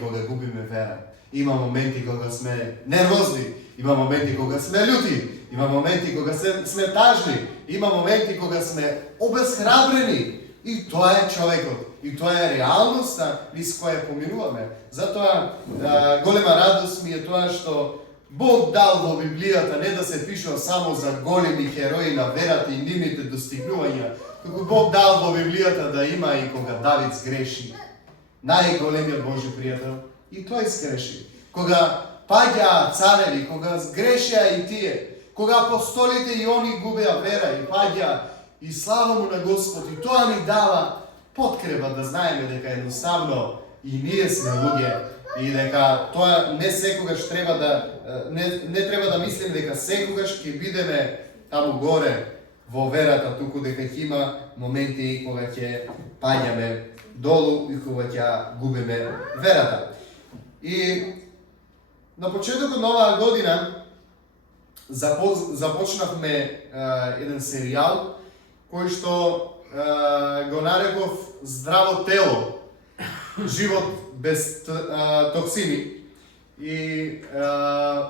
кога губиме вера. Има моменти кога сме нервозни, има моменти кога сме љути, има моменти кога сме тажни, има моменти кога сме обесхрабрени. И тоа е човекот. И тоа е реалноста низ која поминуваме. Затоа голема радост ми е тоа што Бог дал во Библијата не да се пишува само за големи херои на верата и нивните достигнувања, туку Бог дал во Библијата да има и кога Давид сгреши. Најголемиот Божи пријател, и тој сгреши. Кога паѓаа цареви, кога сгрешија и тие, кога апостолите и они губеа вера и паѓаа, и слава му на Господ, и тоа ни дава подкрепа да знаеме дека едноставно и ние сме луѓе и дека тоа не секогаш треба да не треба да мислиме дека секогаш ќе бидеме таму горе во верата, туку дека ќе има моменти кога ќе паѓаме долу и кога ќе губиме верата. И на почетокот на оваа година започнавме еден серијал кој што го нареков Здраво тело, живот без токсини. И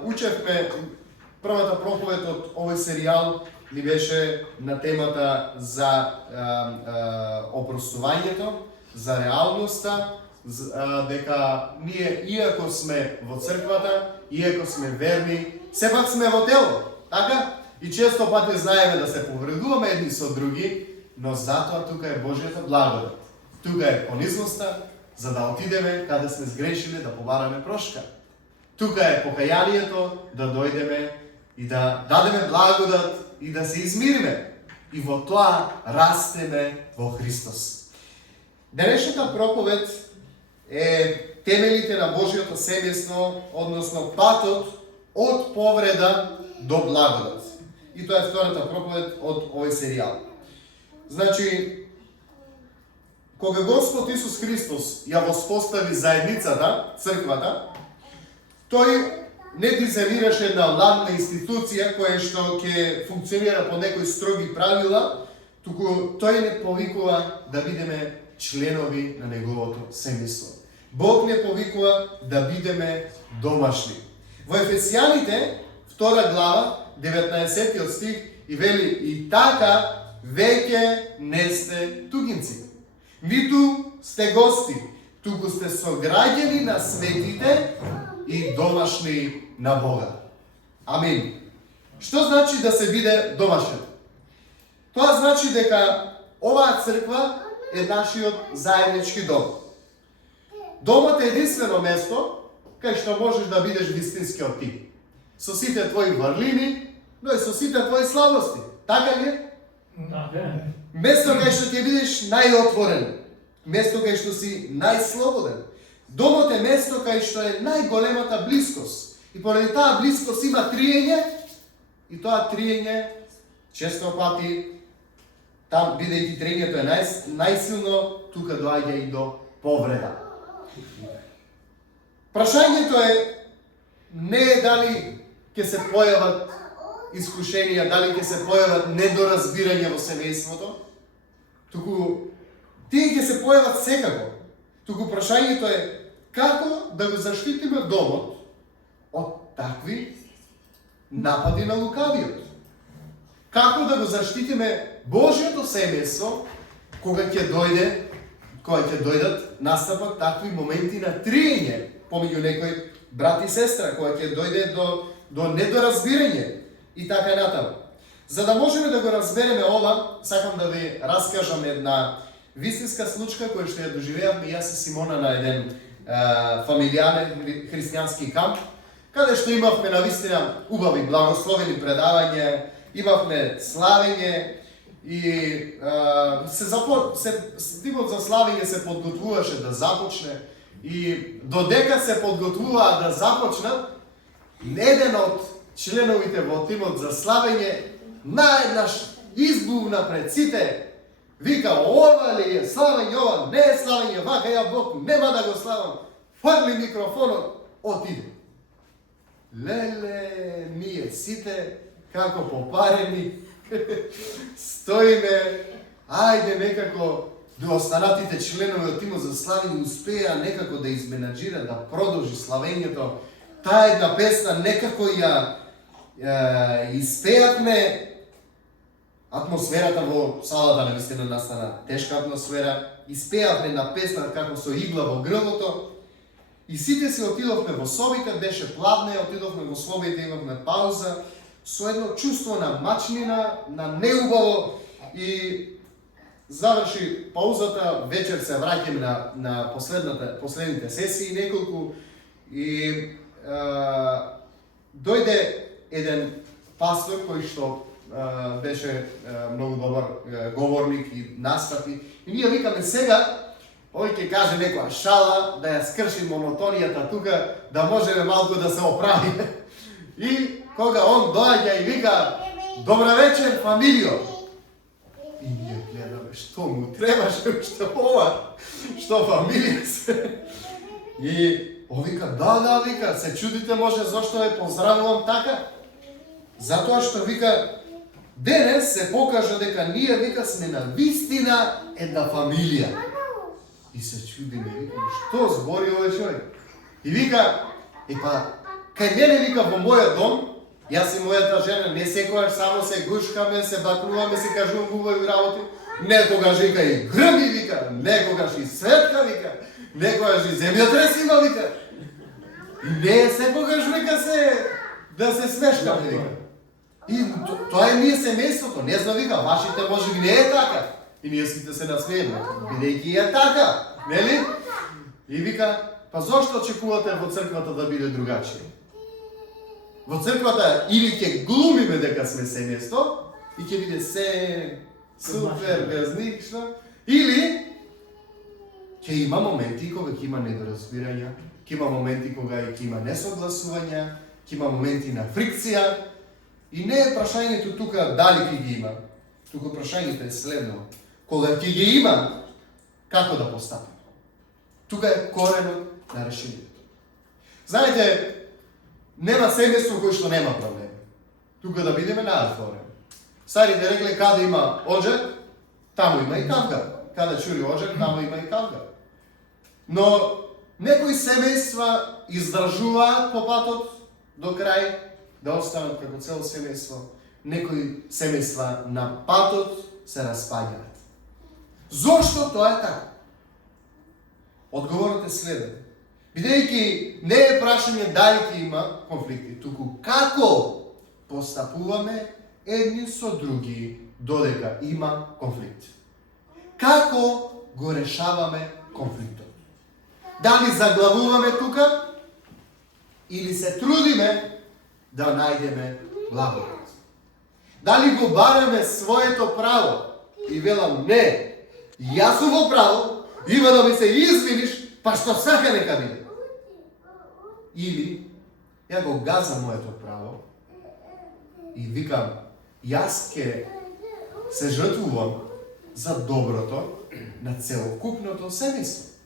учевме, првата проповед од овој серијал ни беше на темата за опростувањето, за реалноста, дека ние, иако сме во црквата, иако сме верни, сепак сме во тело, така? И често пати знаеме да се повредуваме едни со други, но затоа тука е Божјата благодат. Тука е понизноста, за да отидеме каде сме сгрешиле, да побараме прошка. Тука е покајанието, да дојдеме и да дадеме благодат и да се измириме. И во тоа растеме во Христос. Денешната проповед е темелите на Божјото семејство, односно патот од повреда до благодат. И тоа е втората проповед од овој серијал. Значи, кога Господ Исус Христос ја воспостави заедницата, црквата, тој не дизајнираше една ладна институција која што ќе функционира по некои строги правила, туку тој не повикува да бидеме членови на неговото семејство. Бог не повикува да бидеме домашни. Во Ефесијаните, 2 глава, 19 стих, и вели: и така веќе не сте тугинци, ниту сте гости, туку сте сограѓани на светите и домашни на Бога. Амин. Што значи да се биде домашен? Тоа значи дека оваа црква е нашиот заеднички дом. Домот е единствено место кај што можеш да бидеш вистинскиот ти. Со сите твои врлини, но и со сите твои слабости. Така ли? Така. Место кај што ќе бидеш најотворен. Место кај што си најслободен. Домот е место кај што е најголемата блискост. И поради таа блискост има триење, и тоа триење често пати, там бидејќи триењето е најсилно, тука доаѓа и до повреда. Прашањето е не е дали ќе се појават искушенија, дали ќе се појават недоразбирања во семејството, туку тие ќе се појават секако. Туку прашањето е како да го заштитиме домот од такви напади на лукавиот. Како да го заштитиме Божјото семејство кога ќе дојдат настапат такви моменти на триење помеѓу некој брат и сестра, кога ќе дојде до недоразбирање и така натаму. За да можеме да го разбереме ова, сакам да ви раскажам една вистинска случка која што ја доживеавме јас и Симона на еден фамилијарен христијански камп, каде што имавме навистина убави благословени предавања, имавме славење и стигот за славење се подготвуваше да започне и додека се подготвуваа да започнат, еден од членовите во тимот за славење наеднаш избувна пред сите. Вика: ова ли е славење, ова не е славење, вака ја Бог нема да го славам. Фрли микрофонот, отиде. Леле, ние сите, како попарени, стоиме, ајде некако до останатите членови од тимот за славење успеа некако да изменаџира, да продолжи славењето. Таа една песна некако ја испеавме. Атмосферата во салата навистина настана тешка атмосфера. Испеавме на песна како со игла во грлото. И сите си отидовме во собите, беше пладне, отидовме во собите, имавме пауза, со едно чувство на мачнина, на неубаво, и заврши паузата, вечер се враќаме на последните сесии неколку, и дојде еден пастор кој што беше многу добар говорник и настапи, и ние викаме сега, ој ќе каже некоја шала, да ја скрши монотонијата тука, да можеме малку да се оправиме. И кога он доаѓа и вика: "Добра вечер, фамилио." И ние гледаме што му требаше, што ова, што фамилија се. И он вика: "Да, вика, се чудите може зошто ве поздравувам така?" Затоа што вика, денес се покажа дека ние, вика, сме на вистина една фамилија. И се чудиме, викам, што збори овој човек? И вика, кај мене, вика, во мојот дом, јас и мојата жена не секојаш само се гушкаме, се бакнуваме, се кажуваме убави работи. Некогаш, вика, и грми, вика, некогаш и светка, вика, некогаш и земјотрес има, вика. И не секогаш, вика, да се смешкаме, вика. И тоа е ние семејството, не знам, вика, вашите може би не е така. И ние сите се насмееме, бидејќи е така, нели? И вика, па зошто очекувате во црквата да биде другачие? Во црквата или ќе глумиме дека сме семејство и ќе биде се супер, безлично, или ќе има моменти кога ќе има недоразбирања, ќе има моменти кога ќе има несогласувања, ќе има моменти на фрикција. И не е прашањето тука дали ќе ги има, туку прашањето е следно. Кога ќе ги има, како да постапиме? Тука е коренот на решението. Знаете, нема семејство кој што нема проблеми. Тука да бидеме наотворени. Старите рекле, каде има оџак, таму има и кавга. Каде чури оџак, таму има и кавга. Но некои семејства издржуваат по патот до крај, да останат како цело семејство. Некои семејства на патот се распаѓаат. Зошто тоа е така? Одговорот е следен. Бидејќи не е прашање дали ќе има конфликти, туку како постапуваме едни со други додека има конфликт. Како го решаваме конфликтот? Дали заглавуваме тука или се трудиме да најдеме благодат? Дали го бараме своето право и велам не, јас сум во право, има да ми се извиниш, па што сака нека биде? Или ја го газам моето право и викам, јас ќе се жртвувам за доброто на целокупното семејство.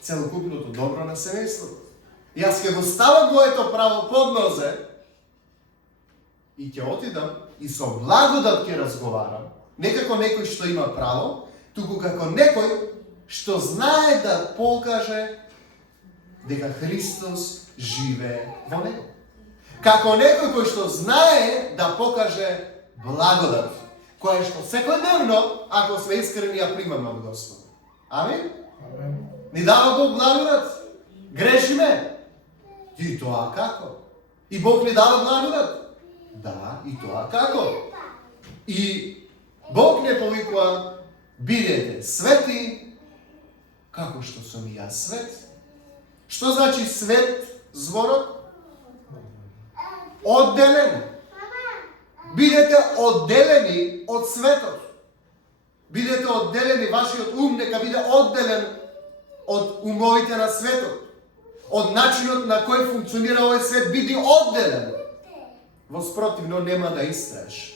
Целокупното добро на семејството. Јас ќе го ставам моето право под нозе и ќе отидам и со благодат ќе разговарам. Не како некој што има право, туку како некој што знае да покаже дека Христос живее во него. Како некој кој што знае да покаже благодат, која што секојдневно, ако сме искрени, ја примаме од Господ. Амин? Ни дава Бог благодат. Грешиме. И тоа како? И Бог ни дава благодат. Да, и тоа како? И Бог не повикува, бидете свети, како што сум и јас свет. Што значи свет зборот? Одделен. Бидете одделени од светот. Бидете одделени, вашиот ум нека биде одделен од умовите на светот. Од начинот на кој функционира овој свет, биди одделен. Во спротивно нема да истраеш.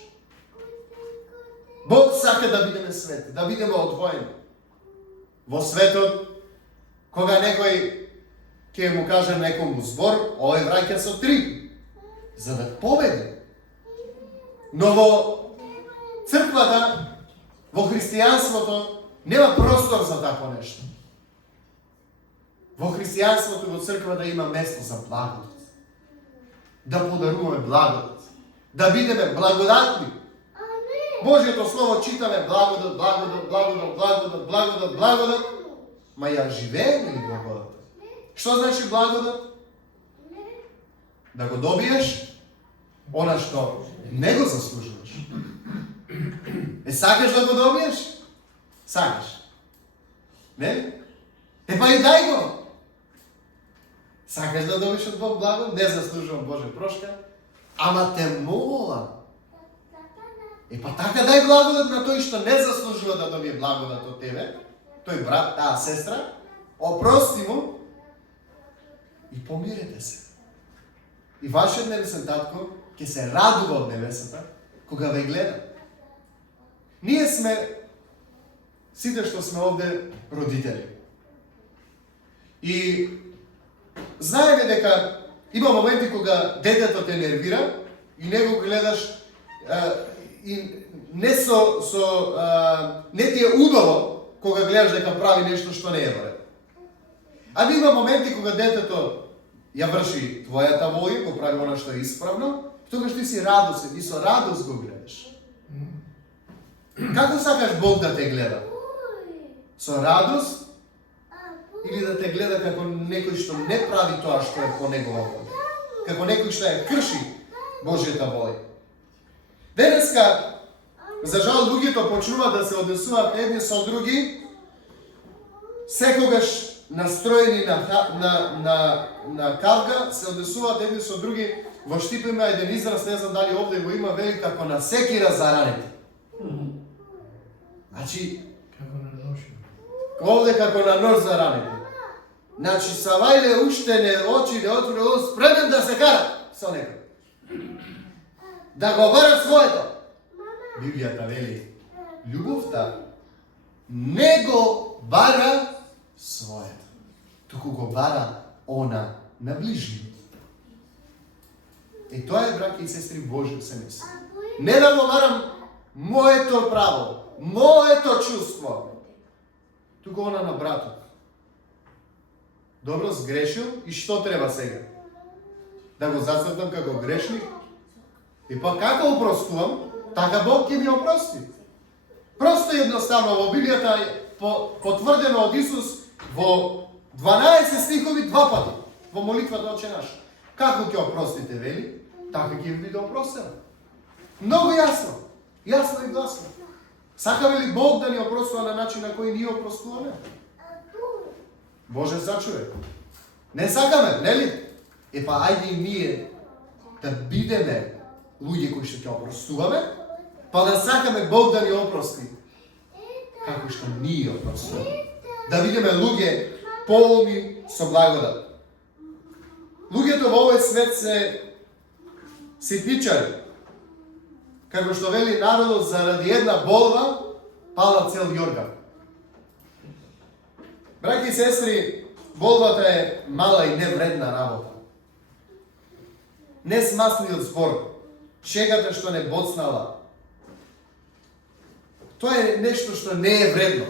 Бог сака да бидеме свети, да бидеме одвоени. Во светот, кога некој ќе му каже некому збор, овој враќа со 3, за да победи. Но во црквата, во христијанството, Нема простор за такво нешто. Во христијанството, во црквата има место за благодат. Да подаруваме благодат. Да бидеме благодатни. Божјото Слово читаме благодат, благодат, благодат, благодат, благодат, благодат. Ма ја живееме ли благодат? Што значи благодат? Да го добиеш она што не го заслужуваш. Сакаш да го добиеш? Сакаш. Не? Па и дај го. Сакаш да добиеш од Бог благо? Не заслужувам Божја прошка. Ама те молам. Па така дај благодат на тој што не заслужува да добие благодат од тебе. Тој брат, таа сестра. Опрости му. И помирете се. И вашиот небесен татко ќе се радува од небесата кога ве гледа. Ние сме, сите што сме овде, родители. И знаеме дека има моменти кога детето те нервира и не го гледаш и не не ти е убаво кога гледаш дека прави нешто што не е во ред. Ами има моменти кога детето ја врши твојата волја, го прави она што е исправно, тогаш ти си радосен и со радост го гледаш. Како сакаш Бог да те гледа? Со радост или да те гледа како некој што не прави тоа што е по негова волја? Како некој што ја крши Божјата волја? Денеска, за жал, луѓето почнуваат да се однесуваат едни со други, секогаш настроени на кавга, се однесуваат едни со други. Во Штип има еден израз, не знам дали овде го има, вели како на секира за раните. Значи, како на нож. Овде како на нож за раните. Значи, Савајле уште не очи, не отвори, спремен да се кара со некој. Да го бара своето. Библијата вели, љубовта не го бара своето, туку го бара она на ближниот. И тоа е, браќи и сестри, Божјо семејство. Не да го барам моето право, моето чувство, туку она на братот. Добро, сгрешил и што треба сега? Да го зацртам како грешник? И па како опростувам, така Бог ќе ми опрости. Просто едноставно во Библијата е потврдено од Исус во 12 стихови 2 пати во молитвата Отче наш. Како ќе опростите, вели, така ќе биде опростено. Многу јасно, јасно и гласно. Сакаме ли Бог да ни опростува на начин на кој ние опростуваме? Боже, зачуе. Не сакаме, нели? Па ајде и ние да бидеме луѓе кои што ќе опростуваме, па да сакаме Бог да ни опрости како што ние опростуваме. Да бидеме луѓе полни со благодат. Луѓето во овој свет се ситничари. Како што вели народот, заради една болва пала цел Јордан. Браќи и сестри, болвата е мала и невредна работа. Несмасниот збор, шегата што не боцнала, тоа е нешто што не е вредно.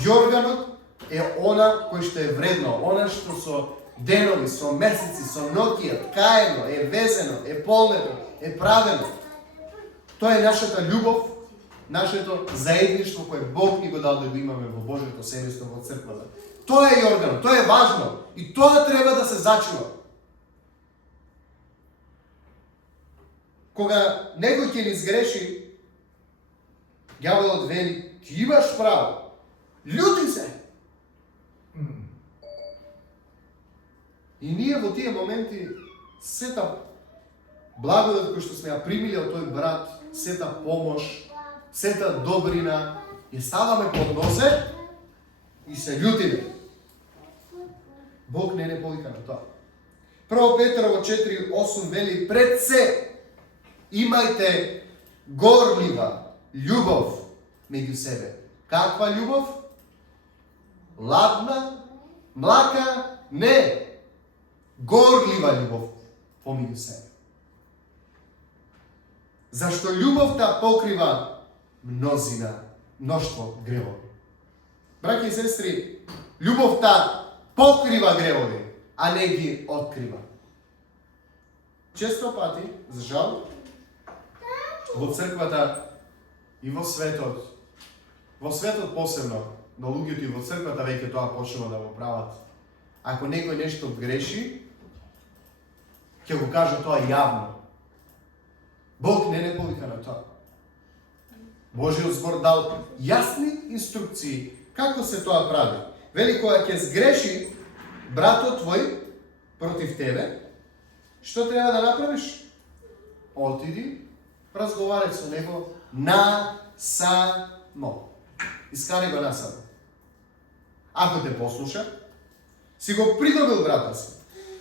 Јорганот е она кој што е вредно, она што со денови, со месеци, со ноќи, ткаено, е везено, е полнето, е правено. Тоа е нашата љубов, нашето заедништво кое Бог ни го дал да го имаме во Божјото семејство, во црквата. Тоа е Јорганот, тоа е важно и тоа треба да се зачува. Кога некој ќе ни сгреши, ѓаволот вели, ти имаш право, љути се. И ние во тие моменти сета благодат кој што сме ја примиле од тој брат, сета помош, сета добрина, ја ставаме под носе и се љутиме. Бог не повика на тоа. 1 Петрово 4:8 вели, пред се имајте горлива љубов меѓу себе. Каква љубов? Ладна, млака, не. Горлива љубов помеѓу себе. Зашто љубовта покрива множина, мноштво гревови. Браќи и сестри, љубовта покрива гревови, а не ги открива. Често пати, за жал, во црквата и во светот посебно, но луѓето и во црквата веќе тоа почнува да го прават. Ако некој нешто греши, ќе го каже тоа јавно. Бог не повика на тоа. Божиот збор дал јасни инструкции како се тоа прави. Вели, кога ќе сгреши братот твој против тебе, што треба да направиш? Отиди, разговарај со него насамо. Искари го насамо. Ако те послуша, си го придобил брата си.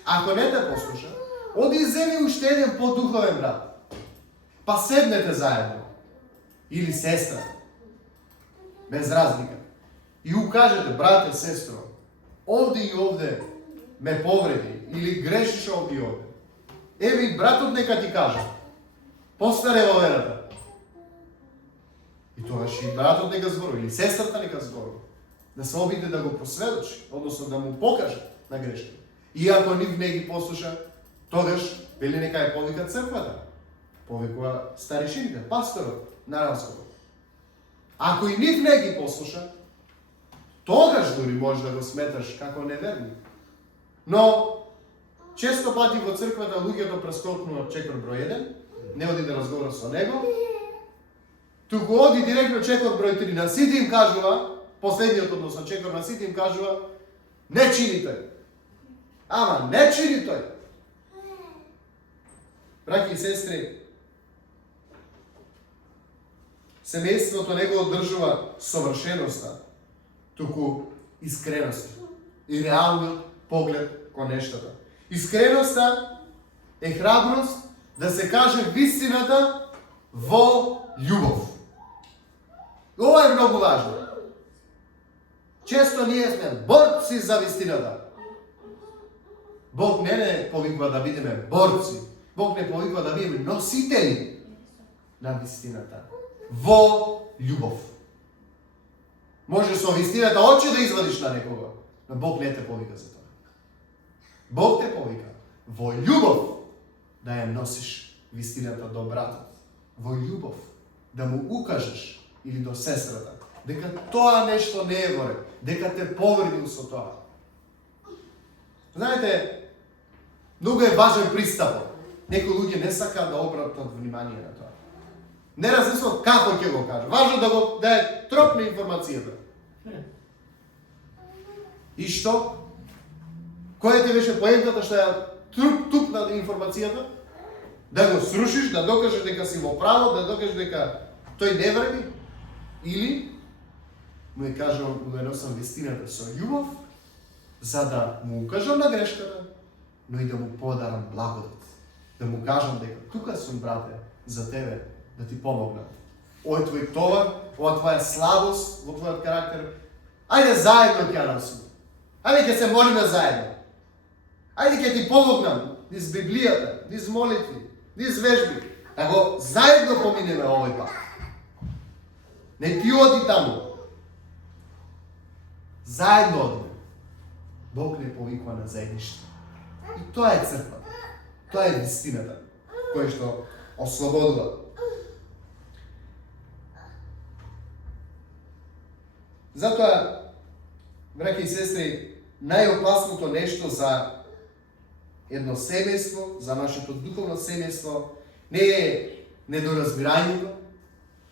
Ако не те послуша, оди и земи уште еден подуховен брат. Па седнете заедно. Или сестра. Без разлика. И укажете, брате, сестро, овде и овде ме повреди, или грешиш овде и овде. Еве и братот нека ти каже. Постаре во верата. И тогаш и братот нека зборува, или сестрата нека зборува. Да се обиде да го просведочи, односно да му покаже на грешка. И ако нив не ги послуша, тогаш вели нека ја повика црквата. Повикува старешините, пасторот на разговор. Ако и нив не ги послуша, тогаш дури може да го сметаш како неверник. Но често пати во црквата луѓето прескокнуваат чекор број 1, не оди да разговара со него, туку оди директно чекор број 3, на сите им кажува, последниот односно чекор на сите им кажува, не чини тој. Ама не чини тој. Браќи и сестри, семејството не го одржува совршеноста, туку искреност и реалниот поглед кон нештата. Искреноста е храброст да се каже вистината во љубов. Ова е многу важно. Често ние сме борци за вистината. Бог не повикува да бидеме борци. Бог не повикува да бидеме носители на вистината во љубов. Може со вистината очи да извадиш на некого, но Бог не те повика за тоа. Бог те повика во љубов да ја носиш вистината до братот. Во љубов да му укажеш или до сестрата дека тоа нешто не е во ред, дека те повредил со тоа. Знаете, многу е важен пристапот. Некои луѓе не сакаат да обратат внимание на тоа. Не размислуваат како ќе го каже. Важно да е тропна информацијата. И што? Која ти беше поентата што ја тупна информацијата? Да го срушиш, да докажеш дека си во право, да докажеш дека тој не вреди? Или му е кажам, му е носам вистината со љубов, за да му укажам на грешката, но и да му подарам благодат. Да му кажам дека тука сум, брате, за тебе, да ти помогнам. Ој твој товар, ова твоја слабост во твојот карактер, ајде заедно ќе носиме. Ајде ќе се молиме заедно. Ајде ќе ти помогнам низ Библијата, низ молитви, низ вежби. Да го заедно поминеме овој пат. Не ти оди таму. Заедно одиме. Бог не повикува на заедништво. И тоа е црквата. Тоа е вистината, која што ослободува. Затоа, браќи и сестри, најопасното нешто за едно семејство, за нашето духовно семејство, не е недоразбирањето,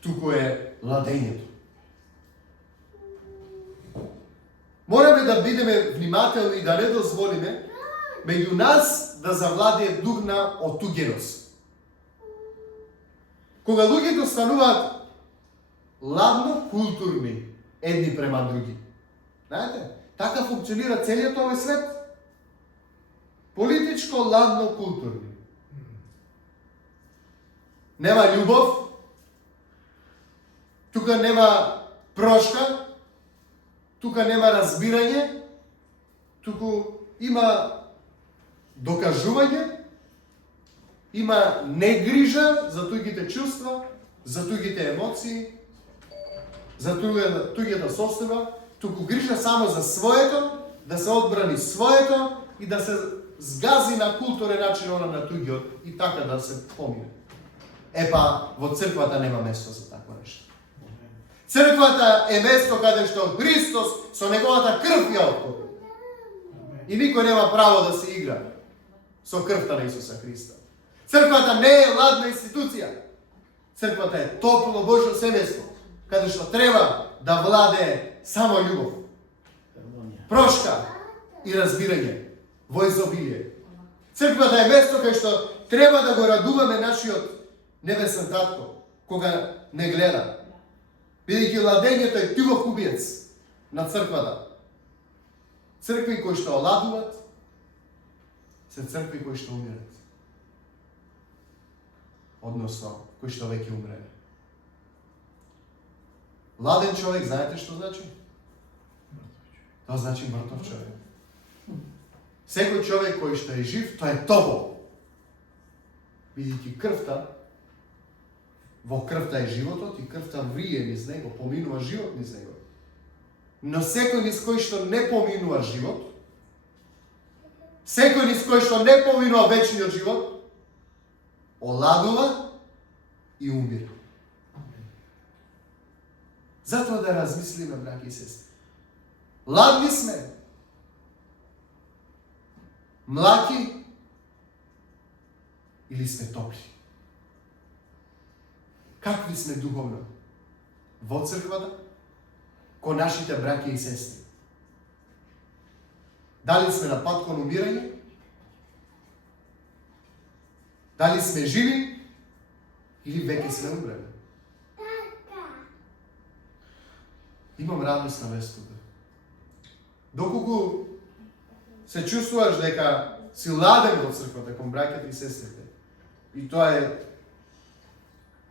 туку е ладењето. Мораме да бидеме внимателни и да не дозволиме меѓу нас да завладее дух на отуѓеност. Кога луѓето стануваат ладно културни едни према други. Знаете, така функционира целиот овој свет. Политичко ладно културни. Нема љубов, тука нема прошка, тука нема разбирање, туку има докажување, има негрижа за туѓите чувства, за туѓите емоции, за туѓата состојба, туку грижа само за своето, да се одбрани своето и да се згази на културен начин она на туѓиот и така да се помине. Епа, во црквата нема место за такво нешто. Црквата е место каде што Христос со неговата крв ја откупи. И никој нема право да се игра со крвта на Исуса Христа. Црквата не е ладна институција. Црквата е топло Божјо семејство, каде што треба да владее само љубов, прошка и разбирање во изобилие. Црквата е место кај што треба да го радуваме нашиот небесен татко, кога не гледа. Бидејќи ладењето е тивох убиец на црквата. Цркви кои што оладуват, се цркви кои што умират. Односно, кои што веќе умреле. Ладен човек, знаете што значи? Тоа значи мртов човек. Секој човек кој што е жив, тоа е топол. Бидејќи крвта, во крвта е животот и крвта врие низ него, поминува живот низ него. Но секој низ кој што не поминува живот, секој низ кој што не поминува вечниот живот, оладува и умира. Затоа да размислиме, браќи и сестри. Ладни сме, млаки или сме топли? Какви сме духовно? Во црквата? Кон нашите браќи и сестри? Дали сме на пат кон умирање? Дали сме живи? Или веќе сме умрели? Имам радосна вест тука. Доколку се чувствуваш дека си ладен во црквата кон браќата и сестрите, и тоа е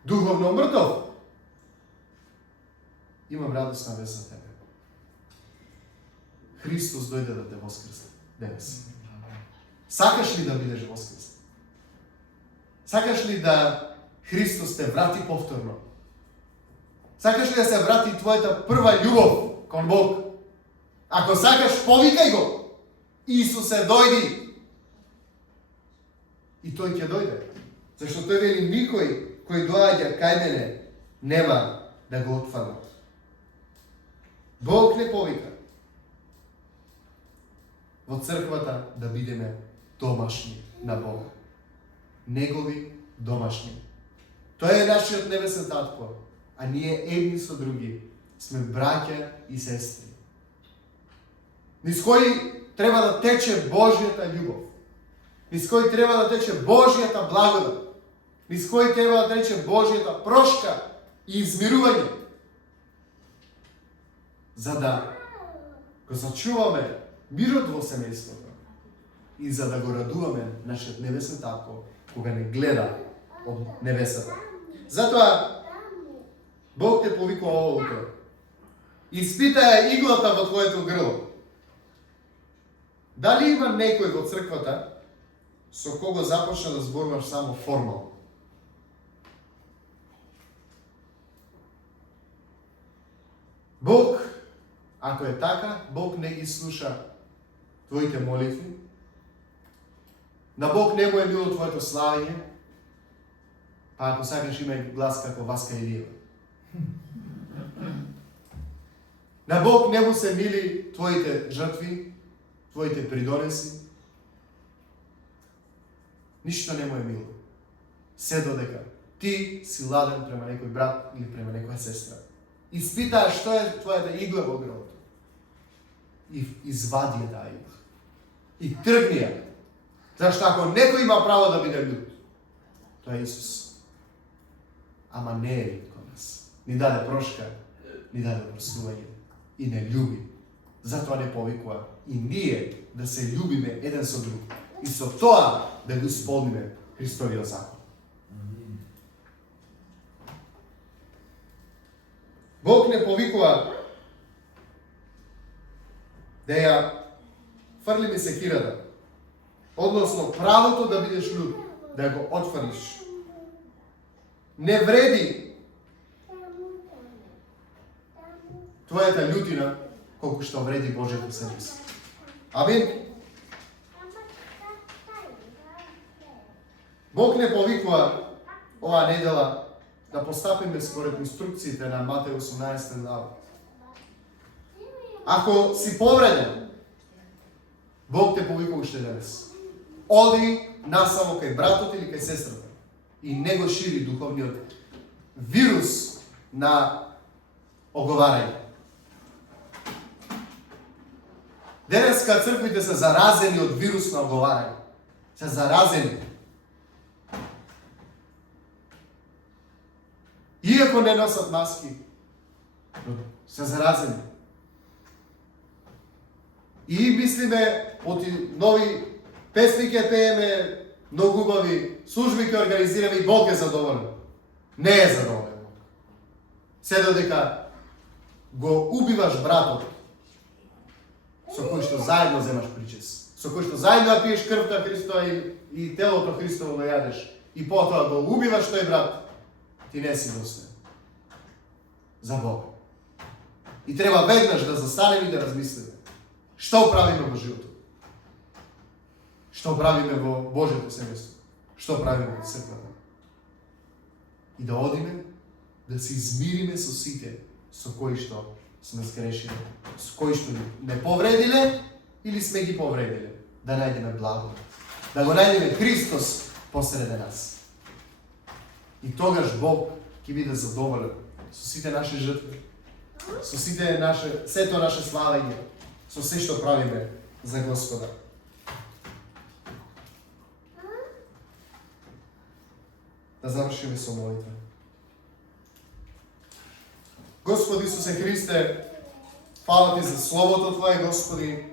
духовно мртов, имам радосна вест за тебе. Христос дојде да те воскресне денес. Сакаш ли да бидеш воскресен? Сакаш ли да Христос те врати повторно? Сакаш ли да се врати твојата прва љубов кон Бог? Ако сакаш, повикај го. Исусе, дојди. И тој ќе дојде. Зашто тој вели, никој кој доаѓа кај мене нема да го отфрла. Бог не повика. Во црквата да бидеме домашни на Бога. Негови домашни. Тој е нашиот небесен татко, а ние едни со други сме браќа и сестри. Низ кои треба да тече Божјата љубов. Низ кои треба да тече Божјата благодат. Низ кои треба да тече Божјата прошка и измирување. За да го зачуваме мирот во семејството и за да го радуваме нашиот небесен татко кога не гледа од небесата. Затоа Бог те повикува ово утро. Испитај иглата во твоето грло. Дали има некој во црквата со кого започна да зборуваш само формално? Бог, ако е така, Бог не ги слуша твоите молитви. На Бог не му е мило твоето славење. Па ако сакаш, имај глас како Васка Илиева. На Бог не му се мили твоите жртви, твоите придонеси. Ништо не му е мило. Се додека ти си ладен према некој брат или према некоја сестра. Испитаа што е твојата игла во грлото. И извади ја таа игла. И тргни ја. Зашто ако некој има право да биде лют, тоа е Исус. Ама не е лют кон нас. Ни даде прошка, ни даде простување. И не љуби. Затоа не повикува и ние да се љубиме еден со друг. И со тоа да го исполниме Христовиот закон. Бог не повикува да ја фрлиме секирата. Односно, правото да бидеш лют, да го отфрлиш. Не вреди твојата љутина колку што вреди Божјето семејство. Амин. Бог не повикува оваа недела да постапиме според инструкциите на Матеј 18 глава. Ако си повреден, Бог те повикува уште денес. Оди насамо кај братот или кај сестрата и не го шири духовниот вирус на оговарање. Денеска црквите се заразени од вирус на оговарање. Се заразени. Иако не носат маски, се заразени. И мислиме, оти нови песни ќе пееме, многу убави служби ќе организираме и Бог е задоволен. Не е задоволен Бог. Се додека го убиваш братот, со кој што заедно земаш причес, со кој што заедно ја пиеш крвта Христова и телото Христово го јадеш, и потоа го убиваш тој брат, ти не си достоен за Бога. И треба веднаш да застанеме и да размислиме. Што правиме во животот? Што правиме во Божјото семејство? Што правиме во црквата? И да одиме, да се измириме со сите со кои што сме сгрешили, со кои што не повредиле или сме ги повредиле. Да најдеме благо. Да го најдеме Христос посреде нас. И тогаш Бог ќе биде задоволен со сите наши жртви, со сето наше славење, со се што правиме за Господа. Да завршиме со молитва. Господи Исусе Христе, фала Ти за Словото Твое, Господи.